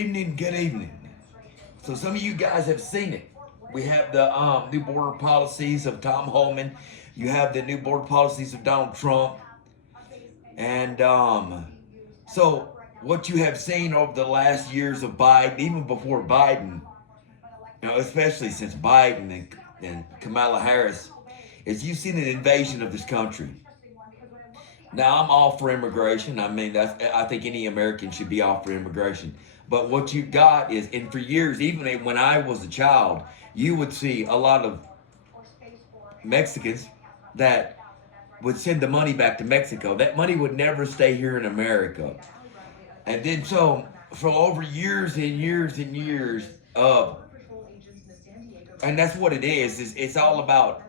evening, good evening. So some of you guys have seen it. We have the new border policies of Tom Homan. You have the new border policies of Donald Trump. And so what you have seen over the last years of Biden, even before Biden, especially since Biden and Kamala Harris, is you've seen an invasion of this country. Now I'm all for immigration. I mean, I think any American should be all for immigration. But what you got is, and for years, even when I was a child, you would see a lot of Mexicans that would send the money back to Mexico. That money would never stay here in America. And then so for over years and years and years of, and that's what it is it's all about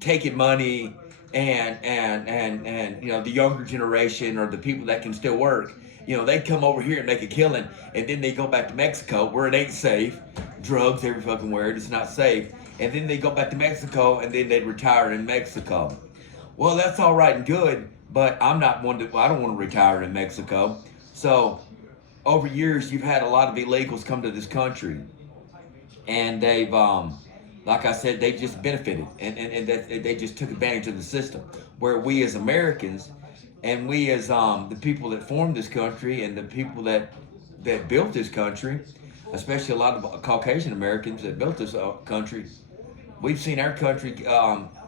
taking money and the younger generation or the people that can still work, they come over here and make a killing, and then they go back to Mexico where it ain't safe, drugs every fucking where, it's not safe, and then they go back to Mexico and then they'd retire in Mexico. Well, that's all right and good, but I don't want to retire in Mexico. So over years you've had a lot of illegals come to this country, and they've like I said, they just benefited, and they just took advantage of the system. Where we as Americans, and we as the people that formed this country, and the people that built this country, especially a lot of Caucasian Americans that built this country, we've seen our country.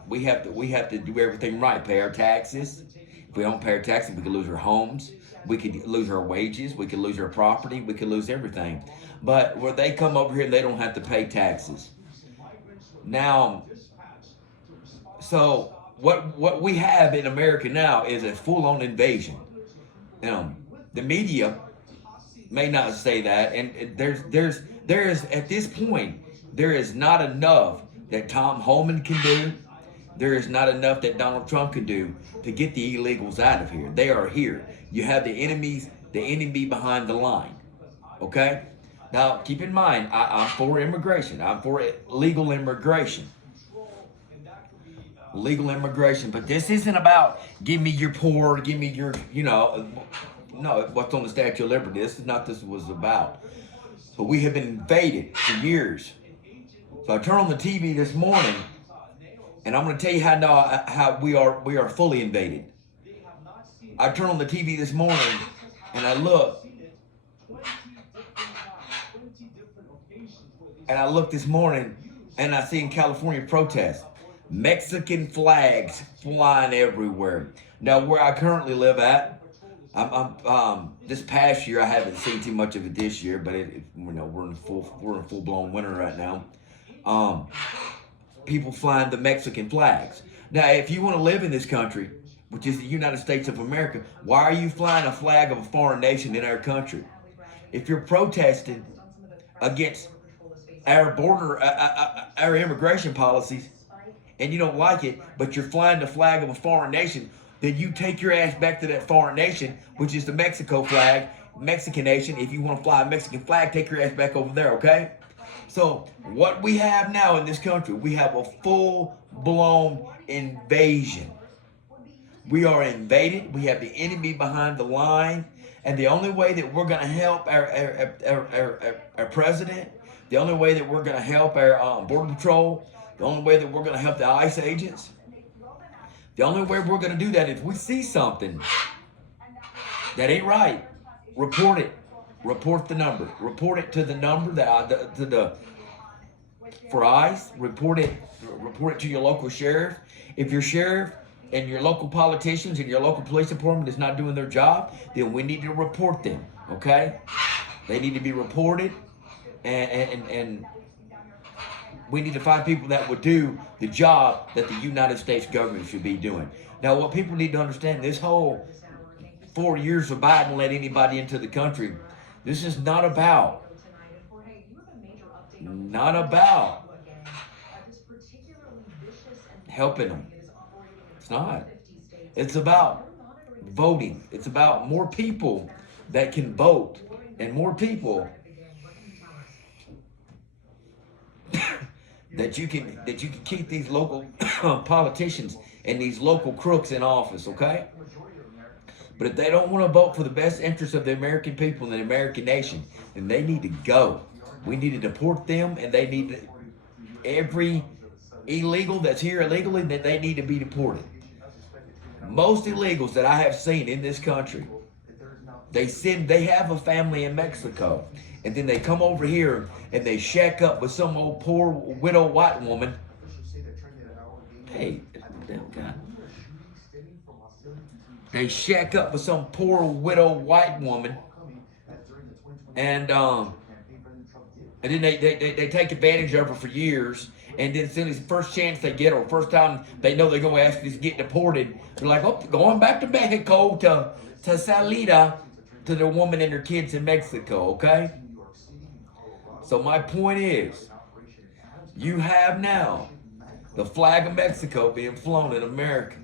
We have to do everything right, pay our taxes. If we don't pay our taxes, we could lose our homes, we could lose our wages, we could lose our property, we could lose everything. But where they come over here, they don't have to pay taxes. Now, so what we have in America now is a full-on invasion. The media may not say that, and there is at this point there is not enough that Tom Homan can do. There is not enough that Donald Trump can do to get the illegals out of here. They are here. You have the enemy behind the line. Okay? Now, keep in mind, I'm for immigration. I'm for legal immigration. Legal immigration. But this isn't about give me your poor, give me your, no, what's on the Statue of Liberty. This is not what this was about. So we have been invaded for years. So I turned on the TV this morning, and I'm going to tell you how we are fully invaded. I turned on the TV this morning, and I looked. And I looked this morning, and I see in California protests, Mexican flags flying everywhere. Now, where I currently live at, I'm this past year I haven't seen too much of it this year, but we're in full blown winter right now. People flying the Mexican flags. Now, if you want to live in this country, which is the United States of America, why are you flying a flag of a foreign nation in our country? If you're protesting against our border, our immigration policies, and you don't like it, but you're flying the flag of a foreign nation, then you take your ass back to that foreign nation, which is the Mexico flag, Mexican nation. If you want to fly a Mexican flag, take your ass back over there, okay? So what we have now in this country, we have a full-blown invasion. We are invaded. We have the enemy behind the line, and the only way that we're going to help our president, the only way that we're going to help our Border Patrol, the only way that we're going to help the ICE agents, the only way we're going to do that, if we see something that ain't right, report it. Report the number. Report it to the number for ICE. Report it to your local sheriff. If your sheriff and your local politicians and your local police department is not doing their job, then we need to report them. Okay? They need to be reported. And we need to find people that would do the job that the United States government should be doing. Now, what people need to understand, this whole 4 years of Biden let anybody into the country, this is not about helping them. It's not. It's about voting. It's about more people that can vote, and more people that you can keep these local politicians and these local crooks in office, okay? But if they don't want to vote for the best interests of the American people and the American nation, then they need to go. We need to deport them, and they need to, every illegal that's here illegally, that they need to be deported. Most illegals that I have seen in this country, they have a family in Mexico, and then they come over here and they shack up with some old poor widow white woman. Hey, God. They shack up with some poor widow white woman, and then they take advantage of her for years. And then as soon as the first chance they get, or first time they know they're going to ask to get deported, they're like, oh, going back to Mexico to Salida, to the woman and her kids in Mexico, okay? So my point is, you have now the flag of Mexico being flown in America,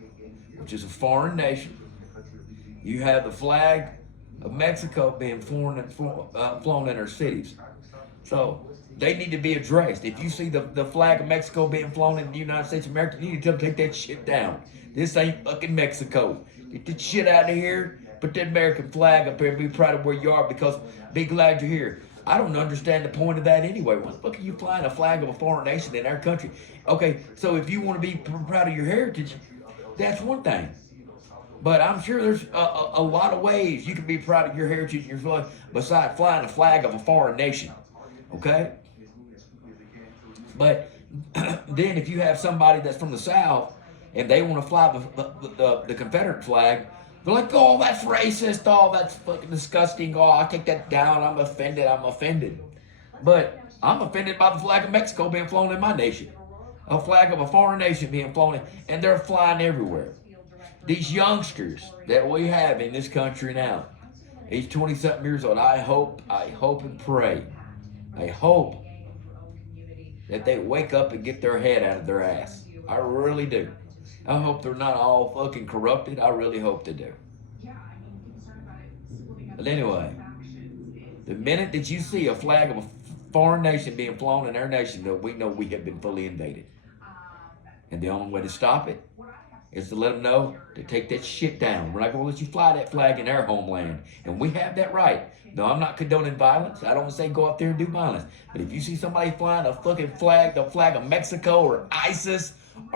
which is a foreign nation. You have the flag of Mexico being flown in our cities. So they need to be addressed. If you see the flag of Mexico being flown in the United States of America, you need to tell them to take that shit down. This ain't fucking Mexico. Get the shit out of here. Put that American flag up here and be proud of where you are, because be glad you're here. I don't understand the point of that anyway. What the fuck are you flying a flag of a foreign nation in our country? Okay, so if you want to be proud of your heritage, that's one thing. But I'm sure there's a lot of ways you can be proud of your heritage and your flag besides flying a flag of a foreign nation. Okay? But then if you have somebody that's from the South and they want to fly the Confederate flag, they're like, oh, that's racist. Oh, that's fucking disgusting. Oh, I'll take that down. I'm offended. But I'm offended by the flag of Mexico being flown in my nation. A flag of a foreign nation being flown in, and they're flying everywhere. These youngsters that we have in this country now, age 20-something years old, I hope and pray, I hope that they wake up and get their head out of their ass. I really do. I hope they're not all fucking corrupted. I really hope they do. But anyway, the minute that you see a flag of a foreign nation being flown in our nation, we know we have been fully invaded. And the only way to stop it is to let them know to take that shit down. We're not going to let you fly that flag in our homeland. And we have that right. No, I'm not condoning violence. I don't say go out there and do violence. But if you see somebody flying a fucking flag, the flag of Mexico or ISIS,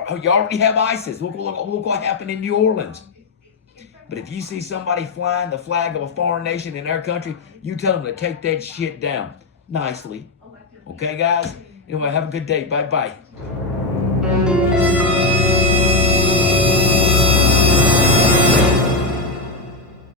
or you already have ISIS. Look what happened in New Orleans. But if you see somebody flying the flag of a foreign nation in our country, you tell them to take that shit down nicely. Okay, guys? Anyway, have a good day. Bye-bye.